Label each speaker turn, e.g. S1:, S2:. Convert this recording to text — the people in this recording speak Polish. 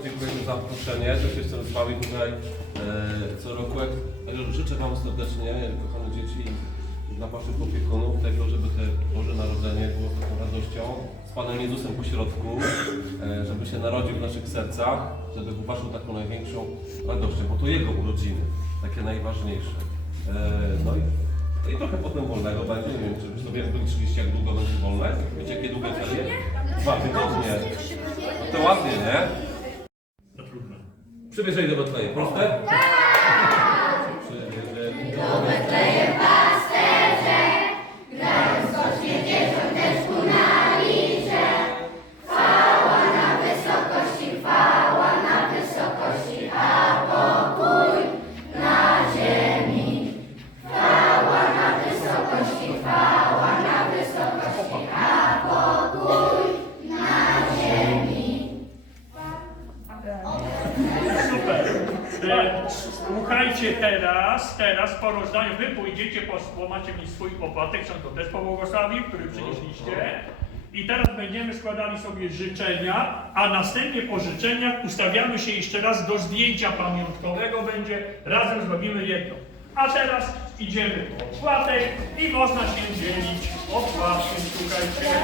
S1: podziękujemy za zaproszenie. Też jestem z Wami tutaj e, co roku. Życzę Wam serdecznie, kochane dzieci, dla Waszych opiekunów, tego, żeby te Boże Narodzenie było taką radością z Panem Jezusem po środku, e, żeby się narodził w naszych sercach, żeby był Waszą taką największą radością, bo to Jego urodziny, takie najważniejsze. E, no i, i trochę potem wolnego będzie, nie wiem, czy sobie wyliczyliście, jak długo będzie wolne. Wiecie, jakie długie ferie? Dwa tygodnie. To ładnie, nie? Przybierzeli do Betlejem. Proste?
S2: E, Słuchajcie teraz, teraz po rozdaniu, wy pójdziecie, po, bo macie mieć swój opłatek, ksiądz to też pobłogosławił, który przynieśliście. I teraz będziemy składali sobie życzenia, a następnie po życzeniach ustawiamy się jeszcze raz do zdjęcia pamiątkowego, będzie, razem zrobimy jedno. A teraz idziemy po opłatek i można się dzielić opłatkiem, słuchajcie.